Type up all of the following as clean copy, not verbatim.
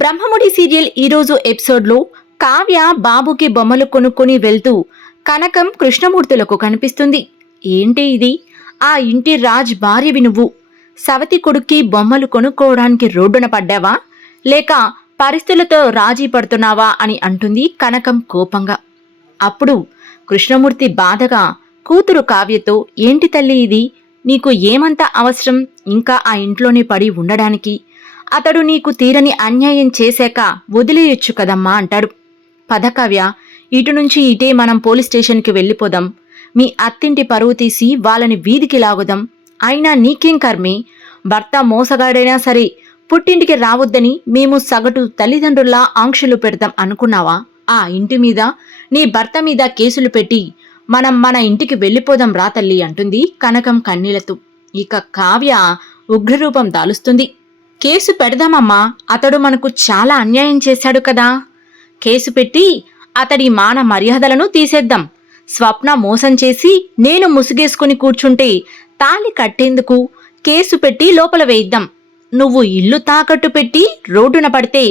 Brahmamudi serial ఈరోజు ఎపిసోడ్లో కావ్య బాబుకి బొమ్మలు కొనుక్కొని వెళ్తూ కనకం కృష్ణమూర్తులకు కనిపిస్తుంది. ఏంటి ఇది? ఆ ఇంటి రాజ్ భార్యవి నువ్వు. సవతి కొడుక్కి బొమ్మలు కొనుక్కోవడానికి రోడ్డున పడ్డావా, లేక పరిస్థితులతో రాజీ పడుతున్నావా అని అంటుంది కనకం కోపంగా. అప్పుడు కృష్ణమూర్తి బాధగా కూతురు కావ్యతో, ఏంటి తల్లి ఇది? నీకు ఏమంత అవసరం ఇంకా ఆ ఇంట్లోనే పడి ఉండడానికి? అతడు నీకు తీరని అన్యాయం చేశాక వదిలేయొచ్చు కదమ్మా అంటాడు. పద కావ్య, ఇటు నుంచి ఇటే మనం పోలీస్ స్టేషన్కి వెళ్ళిపోదాం. మీ అత్తింటి పరువు తీసి వాళ్ళని వీధికి లాగుదాం. అయినా నీకేం కర్మే? భర్త మోసగాడైనా సరే పుట్టింటికి రావద్దని మేము సగటు తల్లిదండ్రుల్లా ఆంక్షలు పెడతాం అనుకున్నావా? ఆ ఇంటి మీద, నీ భర్త మీద కేసులు పెట్టి మనం మన ఇంటికి వెళ్ళిపోదాం రా తల్లి అంటుంది కనకం కన్నీళ్లతో. ఇక కావ్య ఉగ్రరూపం దాలుస్తుంది. కేసు పెడదామమ్మా, అతడు మనకు చాలా అన్యాయం చేశాడు కదా. కేసు పెట్టి అతడి మాన మర్యాదలను తీసేద్దాం. స్వప్న మోసం చేసి నేను ముసుగేసుకుని కూర్చుంటే తాళి కట్టేందుకు కేసు పెట్టి లోపల వేయిద్దాం. నువ్వు ఇల్లు తాకట్టు పెట్టి రోడ్డున పడితే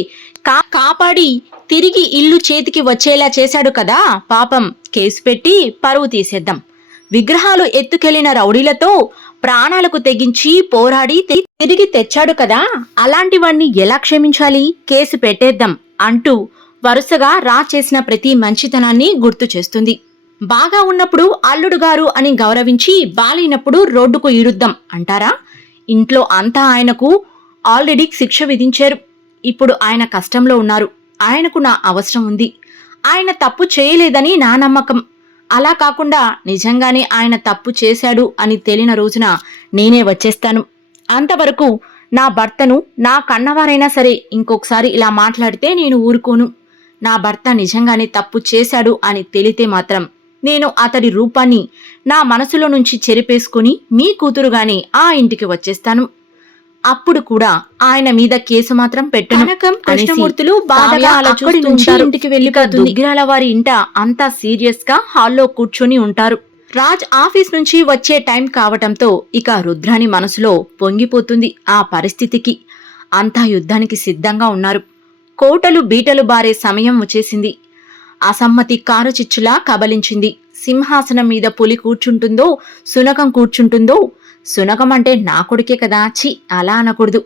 కాపాడి తిరిగి ఇల్లు చేతికి వచ్చేలా చేశాడు కదా, పాపం కేసు పెట్టి పరువు తీసేద్దాం. విగ్రహాలు ఎత్తుకెళ్లిన రౌడీలతో ప్రాణాలకు తెగించి పోరాడి తిరిగి తెచ్చాడు కదా, అలాంటివన్నీ ఎలా క్షమించాలి? కేసు పెట్టేద్దాం అంటూ వరుసగా రా చేసిన ప్రతి మంచితనాన్ని గుర్తు చేస్తుంది. బాగా ఉన్నప్పుడు అల్లుడు గారు అని గౌరవించి, బాలేనప్పుడు రోడ్డుకు ఈడుద్దాం అంటారా? ఇంట్లో అంతా ఆయనకు ఆల్రెడీ శిక్ష విధించారు. ఇప్పుడు ఆయన కష్టంలో ఉన్నారు. ఆయనకు నా అవసరం ఉంది. ఆయన తప్పు చేయలేదని నా నమ్మకం. అలా కాకుండా నిజంగానే ఆయన తప్పు చేశాడు అని తేలిన రోజున నేనే వచ్చేస్తాను. అంతవరకు నా భర్తను, నా కన్నవారైనా సరే ఇంకొకసారి ఇలా మాట్లాడితే నేను ఊరుకోను. నా భర్త నిజంగానే తప్పు చేశాడు అని తేలితే మాత్రం నేను అతడి రూపాన్ని నా మనసులో నుంచి చెరిపేసుకుని మీ కూతురుగానే ఆ ఇంటికి వచ్చేస్తాను. అప్పుడు కూడా ఆయన మీద కేసు మాత్రం పెట్టను. కృష్ణమూర్తులు బాధగా ఇంటికి వెళ్ళిపోతుంది. దుగ్గిరాల వారి ఇంట అంతా సీరియస్ గా హాల్లో కూర్చొని ఉంటారు. రాజ్ ఆఫీస్ నుంచి వచ్చే టైం కావటంతో ఇక రుద్రాని మనసులో పొంగిపోతుంది. ఆ పరిస్థితికి అంతా యుద్ధానికి సిద్ధంగా ఉన్నారు. కోటలు బీటలు బారే సమయం వచ్చేసింది. అసమ్మతి కారు చిచ్చులా కబలించింది. సింహాసనం మీద పులి కూర్చుంటుందో, శునకం కూర్చుంటుందో. శునకం అంటే నా కొడుకే కదా, చి అలా అనకూడదు.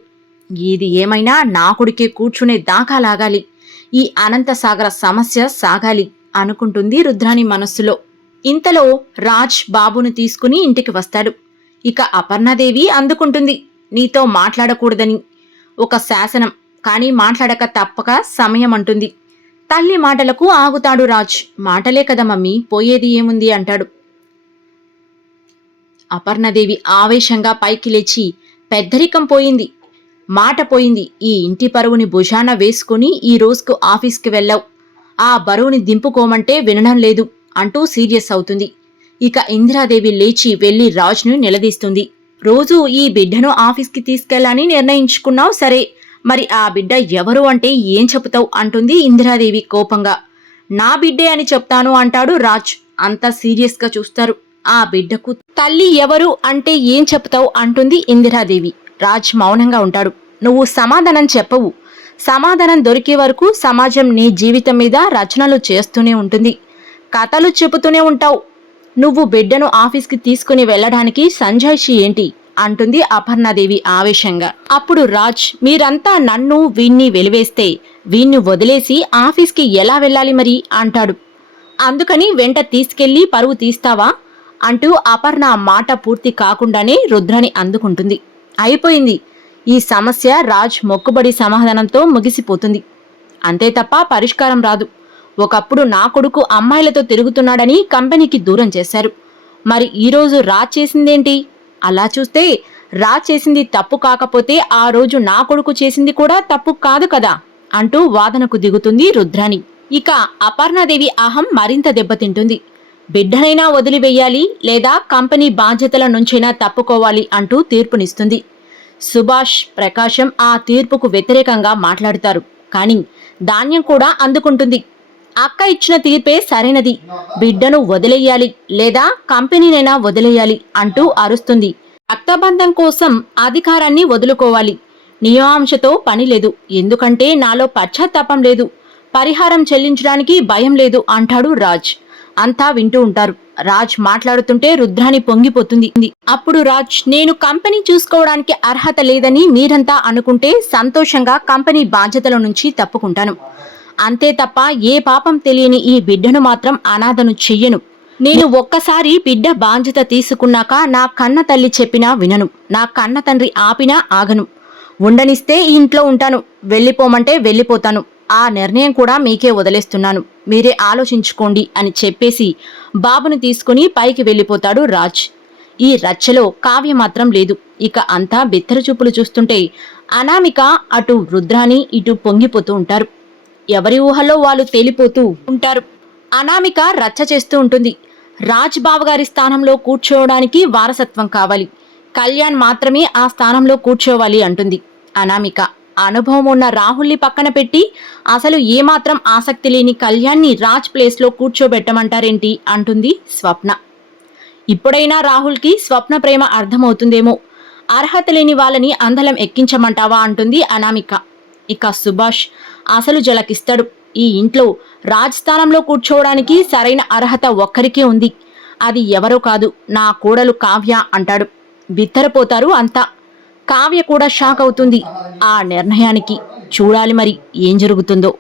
ఇది ఏమైనా నా కొడుకే కూర్చునే దాకా లాగాలి. ఈ అనంతసాగర సమస్య సాగాలి అనుకుంటుంది రుద్రాని మనస్సులో. ఇంతలో రాజ్ బాబును తీసుకుని ఇంటికి వస్తాడు. ఇక అపర్ణాదేవి అందుకుంటుంది. నీతో మాట్లాడకూడదని ఒక శాసనం, కానీ మాట్లాడక తప్పక సమయం అంటుంది. తల్లి మాటలకు ఆగుతాడు రాజ్. మాటలే కదా మమ్మీ, పోయేది ఏముంది అంటాడు. అపర్ణదేవి ఆవేశంగా పైకి లేచి, పెద్దరికం పోయింది, మాట పోయింది. ఈ ఇంటి పరువుని భుజాన వేసుకుని ఈ రోజుకు ఆఫీస్కి వెళ్ళావు. ఆ బరువుని దింపుకోమంటే వినడం లేదు అంటూ సీరియస్ అవుతుంది. ఇక ఇందిరాదేవి లేచి వెళ్లి రాజ్ను నిలదీస్తుంది. రోజు ఈ బిడ్డను ఆఫీస్కి తీసుకెళ్లాలని నిర్ణయించుకున్నావు సరే, మరి ఆ బిడ్డ ఎవరు అంటే ఏం చెబుతావు అంటుంది ఇందిరాదేవి కోపంగా. నా బిడ్డే అని చెప్తాను అంటాడు రాజ్. అంతా సీరియస్ గా చూస్తారు. ఆ బిడ్డకు తల్లి ఎవరు అంటే ఏం చెప్తావు అంటుంది ఇందిరాదేవి. రాజ్ మౌనంగా ఉంటాడు. నువ్వు సమాధానం చెప్పవు. సమాధానం దొరికే వరకు సమాజం నీ జీవితం మీద రచనలు చేస్తూనే ఉంటుంది, కథలు చెబుతూనే ఉంటావు. నువ్వు బిడ్డను ఆఫీస్కి తీసుకుని వెళ్లడానికి సంజాయిషి ఏంటి అంటుంది అపర్ణాదేవి ఆవేశంగా. అప్పుడు రాజ్, మీరంతా నన్ను వీణ్ణి వెలివేస్తే వీణ్ణి వదిలేసి ఆఫీస్కి ఎలా వెళ్ళాలి మరి అంటాడు. అందుకని వెంట తీసుకెళ్లి పరువు తీస్తావా అంటూ అపర్ణ మాట పూర్తి కాకుండానే రుద్రాని అందుకుంటుంది. అయిపోయింది. ఈ సమస్య రాజ్ మొక్కుబడి సమాధానంతో ముగిసిపోతుంది. అంతే తప్ప పరిష్కారం రాదు. ఒకప్పుడు నా కొడుకు అమ్మాయిలతో తిరుగుతున్నాడని కంపెనీకి దూరం చేశారు. మరి ఈరోజు రాజ్ చేసిందేంటి? అలా చూస్తే రాజ్ చేసింది తప్పు కాకపోతే ఆ రోజు నా కొడుకు చేసింది కూడా తప్పు కాదు కదా అంటూ వాదనకు దిగుతుంది రుద్రాని. ఇక అపర్ణాదేవి అహం మరింత దెబ్బతింటుంది. బిడ్డనైనా వదిలివేయాలి, లేదా కంపెనీ బాధ్యతల నుంచైనా తప్పుకోవాలి అంటూ తీర్పునిస్తుంది. సుభాష్, ప్రకాశం ఆ తీర్పుకు వ్యతిరేకంగా మాట్లాడుతారు. కానీ ధాన్యం కూడా అందుకుంటుంది. అక్క ఇచ్చిన తీర్పే సరైనది, బిడ్డను వదిలేయాలి లేదా కంపెనీనైనా వదిలేయాలి అంటూ అరుస్తుంది. రక్తబంధం కోసం అధికారాన్ని వదులుకోవాలి, నియమాంశతో పని లేదు, ఎందుకంటే నాలో పశ్చాత్తాపం లేదు, పరిహారం చెల్లించడానికి భయం లేదు అంటాడు రాజ్. అంతా వింటూ ఉంటారు. రాజ్ మాట్లాడుతుంటే రుద్రాణి పొంగిపోతుంది. అప్పుడు రాజ్, నేను కంపెనీ చూసుకోవడానికి అర్హత లేదని మీరంతా అనుకుంటే సంతోషంగా కంపెనీ బాధ్యతల నుంచి తప్పుకుంటాను. అంతే తప్ప ఏ పాపం తెలియని ఈ బిడ్డను మాత్రం అనాథను చెయ్యను. నేను ఒక్కసారి బిడ్డ బాధ్యత తీసుకున్నాక నా కన్న తల్లి చెప్పినా వినను, నా కన్న తండ్రి ఆపినా ఆగను. ఉండనిస్తే ఈ ఇంట్లో ఉంటాను, వెళ్ళిపోమంటే వెళ్ళిపోతాను. ఆ నిర్ణయం కూడా మీకే వదిలేస్తున్నాను, మీరే ఆలోచించుకోండి అని చెప్పేసి బాబుని తీసుకుని పైకి వెళ్ళిపోతాడు రాజ్. ఈ రచ్చలో కావ్య మాత్రం లేదు. ఇక అంతా బిత్తరచూపులు చూస్తుంటే అనామిక అటు రుద్రాని ఇటు పొంగిపోతూ ఉంటారు. ఎవరి ఊహల్లో వాళ్ళు తేలిపోతూ ఉంటారు. అనామిక రచ్చ చేస్తూ ఉంటుంది. రాజ్ బావగారి స్థానంలో కూర్చోవడానికి వారసత్వం కావాలి, కళ్యాణ్ మాత్రమే ఆ స్థానంలో కూర్చోవాలి అంటుంది అనామిక. అనుభవం ఉన్న రాహుల్ని పక్కన పెట్టి అసలు ఏమాత్రం ఆసక్తి లేని కళ్యాణ్ని రాజ్ ప్లేస్లో కూర్చోబెట్టమంటారేంటి అంటుంది స్వప్న. ఇప్పుడైనా రాహుల్కి స్వప్న ప్రేమ అర్థమవుతుందేమో. అర్హత లేని వాళ్ళని అందలం ఎక్కించమంటావా అంటుంది అనామిక. ఇక సుభాష్ అసలు జలకిస్తాడు. ఈ ఇంట్లో రాజ్ స్థానంలో కూర్చోవడానికి సరైన అర్హత ఒక్కరికే ఉంది, అది ఎవరో కాదు, నా కోడలు కావ్య అంటాడు. బిత్తరపోతారు అంతా. కావ్య కూడా షాక్ అవుతుంది ఆ నిర్ణయానికి. చూడాలి మరి ఏం జరుగుతుందో.